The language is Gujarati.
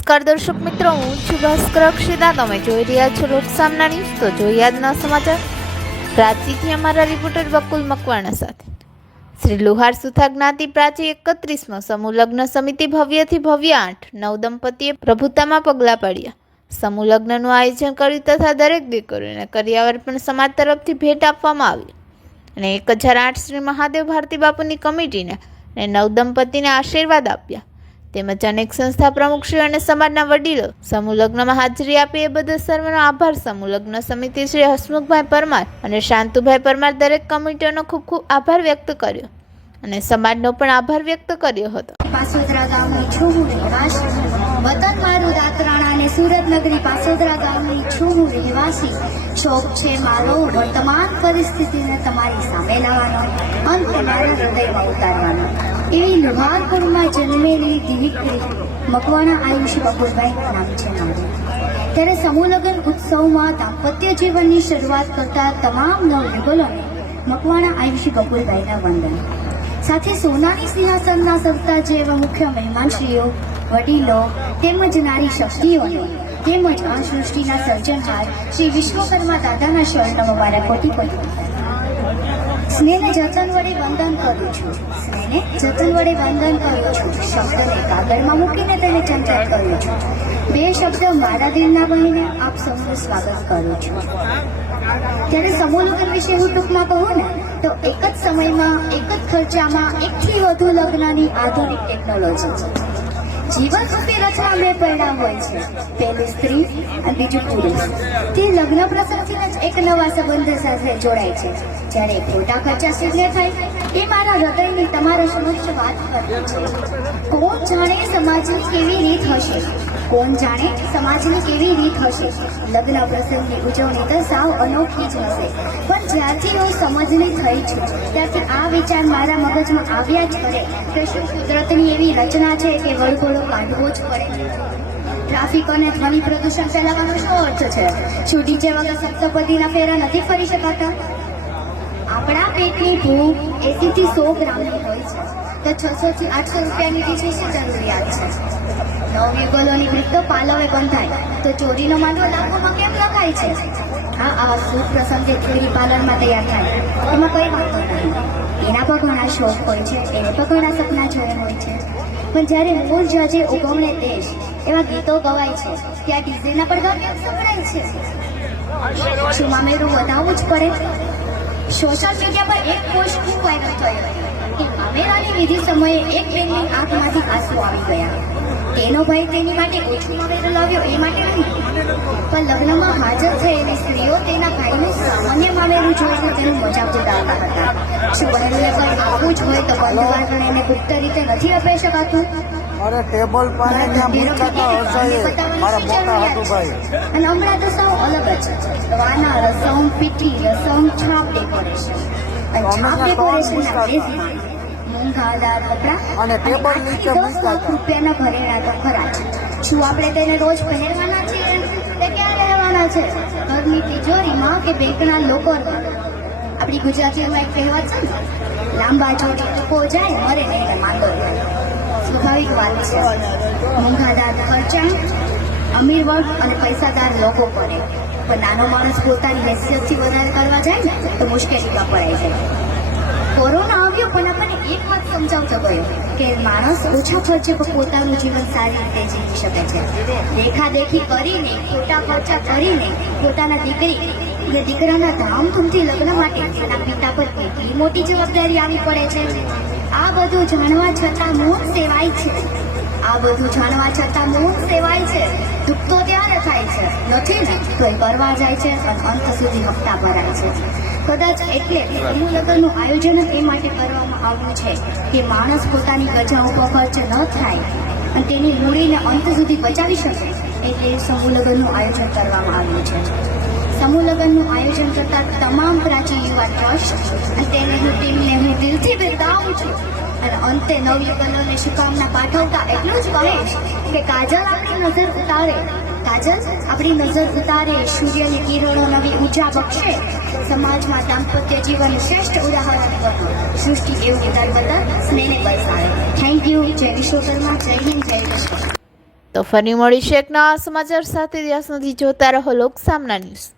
નમસ્કાર દર્શક મિત્રો, હું છું ભાસ્કર અક્ષિતા. તમે જોઈ રહ્યા છો લોકસામના ન્યૂઝ. તો જોઈએ આજના સમાચાર. પ્રાચીથી અમારા રિપોર્ટર બકુલ મકવાણા સાથે. શ્રી લુહાર સુથા જ્ઞાતિ પ્રાચી 31મો સમૂહ લગ્ન સમિતિ ભવ્યથી ભવ્ય 8-9 દંપતીએ પ્રભુતામાં પગલાં પાડ્યા. સમૂહ લગ્નનું આયોજન કર્યું તથા દરેક દીકરીઓને કરિયાવર પણ સમાજ તરફથી ભેટ આપવામાં આવી અને 1008 શ્રી મહાદેવ ભારતી બાપુની કમિટીને અને 9 દંપતીને આશીર્વાદ આપ્યા તેમજ અનેક સંસ્થા પ્રમુખશ્રીઓ અને સમાજના વડીલો સમૂહ લગ્નમાં હાજરી આપી એ બદલ સર્વનો આભાર. સમૂહ લગ્ન સમિતિ શ્રી હસમુખભાઈ પરમાર અને શાંતુભાઈ પરમાર દરેક કમિટીઓનો ખૂબ ખૂબ આભાર વ્યક્ત કર્યો અને સમાજનો પણ આભાર વ્યક્ત કર્યો હતો. પાસોદરા ગામની છું હું રહેવાસી, વતન મારું દાતરાણા અને સુરત નગરી પાસોદરા ગામની છું હું રહેવાસી. શોખ છે મારો વર્તમાન પરિસ્થિતિને તમારી સામે લાવવાનો, અંત મારા હૃદયમાં ઉતારવાનો. એવી લુહારપુરમાં જન્મેલી દીકરી મકવાણા આયુષી બકુલભાઈ નામ છે મારું. ત્યારે સમૂહ લગ્ન ઉત્સવમાં દાંપત્ય જીવનની શરૂઆત કરતા તમામ નવયુગલોને મકવાણા આયુષી બકુલભાઈના વંદન. સાથે સોનાની સિંહાસનના સરતાજ જેવા મુખ્ય મહેમાનશ્રીઓ, વડીલો તેમજ નારી શક્તિઓને તેમજ આ સૃષ્ટિના સર્જનહાર શ્રી વિશ્વકર્મા દાદાના શરણમાં મારા કોટી કોટી સ્નેહને જતન વડે વંદન કરું છું. સ્નેહને જતન વડે વંદન કરું છું. શબ્દને કાગળમાં મૂકીને તેને ચંચળ કરું છું. બે શબ્દ મારા દિલના બનીને આપ સૌનું સ્વાગત કરું છું. ત્યારે સમૂહ લગ્ન વિશે હું ટૂંકમાં કહું ને તો એક જ સમયમાં એક જ ખર્ચામાં એકથી વધુ લગ્નની આધુનિક ટેકનોલોજી જીવનરૂપી રચના બે પરિણામ હોય છે. પહેલું સ્ત્રી અને બીજું પુરુષ. તે લગ્ન પ્રસંગથી જ એક નવા સંબંધ સાથે જોડાય છે. જ્યારે ખોટા ખર્ચા સિદ્ધ થાય એ મારા હૃદયની તમારા સમક્ષ વાત કરવી છે. કોણ જાણે સમાજની કેવી રીત હશે, કોણ જાણે સમાજની કેવી રીત હશે. લગ્ન પ્રસંગની ઉજવણી તો સાવ અનોખી જ હશે, પણ જ્યારથી હું સમજણી થઈ છું ત્યારથી આ વિચાર મારા મગજમાં આવ્યા જ કરે કે શું કુદરતની એવી રચના છે કે વળઘોડો કાઢવો જ પડે. ટ્રાફિક અને ધ્વનિ પ્રદૂષણ ફેલાવવાનો શું અર્થ છે? શું ડીજે વગર સપ્તપદીના ફેરા નથી ફરી શકાતા? આપણા પેટની ભૂખ 80 થી 100 ગ્રામની હોય છે, તો 600 થી 800 રૂપિયાની ડીશની શું જરૂરિયાત છે? નવયુગલોની રીત તો પાલવે બંધાય તો ચોરીનો માંડવો લાખોમાં કેમ લખાય છે? આ શુભ પ્રસંગે ચોરી પાર્લરમાં તૈયાર થાય એમાં કઈ વાંધો નહીં. એના પર ઘણા શોખ હોય છે, એને પર ઘણા સપના જોયા હોય છે. પણ જ્યારે મૂળ જજે ઉગમણે દેશ એવા ગીતો ગવાય છે ત્યાં ડીજેના પડઘા કેમ સંભળાય છે? શું મામેરું વધાવવું જ પડે? સોશિયલ મીડિયા પર એક પોસ્ટ ખૂબ વાયરલ થયો કે મામેરાની વિધિ સમયે એક બેનની આંખમાંથી આંસુ આવી ગયા. તેનો ભાઈ તેની માટે ઓછું મામેરું લાવ્યો એ માટે નહીં, પણ લગ્નમાં હાજર થયેલી સ્ત્રીઓ તેના ભાઈનું સામાન્ય મામેરું જોઈને તેનું મજાક ઉડાવતા હતા. શું બહેનોને કોઈ આપવું જ હોય તો બંધવાર પણ એને ગુપ્ત રીતે નથી અપાઈ શકાતું? અરે ટેબલ પાસે ત્યાં મૂકતા હસાય મારા મોટા હાથુભાઈ. અને હમણાં તો સાવ અલગ જ છે. વાના રસમ, પીઠી રસમ, છાપ ડેકોરેશન. અને છાપ ડેકોરેશનના ડ્રેસમાં મોંઘાદાર કપડાં અને ટેબલ નીચે 10 લાખ રૂપિયાના ઘરેણા તો ખરા છે. શું આપણે તેને રોજ પહેરવાના છીએ? તે ક્યાં રહેવાના છે? ઘરની તિજોરીમાં કે બેંકના લોકરમાં? આપણી ગુજરાતીઓમાં એક કહેવત છે ને, લાંબા જોડી ટૂંકો જાય મરે નહીં માંદો થાય. સ્વાભાવિક વાત છે. મોંઘાદાર ખર્ચા અમીર વર્ગ અને પૈસાદાર લોકો કરે, પણ નાનો માણસ પોતાની હેસિયતથી વધારે કરવા જાય ને તો મુશ્કેલીમાં પડાય છે. કોરોના આવ્યો પણ આપણને એક વાત સમજાવતો ગયો કે માણસ ઓછા ખર્ચે પણ પોતાનું જીવન સારી રીતે જીવી શકે છે. દેખાદેખી કરીને, ખોટા ખર્ચા કરીને પોતાના દીકરાના ધામધૂમથી લગ્ન માટે તેના પિતા પર કેટલી મોટી જવાબદારી આવી પડે છે. આ બધું જાણવા છતાં મૌન સેવાય છે. દુઃખ તો ત્યારે થાય છે નથી ને તો એ કરવા જાય છે અને અંત સુધી હપ્તા ભરાય છે. કદાચ એટલે સમૂહ લગ્નનું આયોજન એ માટે કરવામાં આવ્યું છે કે માણસ પોતાની ગજા ઉપર ખર્ચ ન થાય અને તેની મૂડીને અંત સુધી બચાવી શકે, એટલે સમૂહ લગ્નનું આયોજન કરવામાં આવ્યું છે. સમૂહ લગ્નનું આયોજન કરતા તમામ પ્રાચીન યુવા ટ્રસ્ટ અને તેમને હું દિલથી બિરદાવું છું. અને અંતે નવયુગલોને શુભકામના પાઠવતા એટલું જ કહીશ કે કાજલ આપણી નજર ઉતારે, સૂર્યની કિરણો નવી ઊર્જા બક્ષે, સમાજમાં દાંપત્ય જીવન શ્રેષ્ઠ ઉદાહરણ બનો, સૃષ્ટિ એવું ઉદાર બદલ સ્નેહને બરસાવે. Thank you. જય વિશ્વકર્મા, જય હિન્દ, જય વિશ્વ. તો ફરી મળીશું એક નવા સમાચાર સાથે. ત્યાં સુધી જોતા રહો લોક સામના ન્યૂઝ.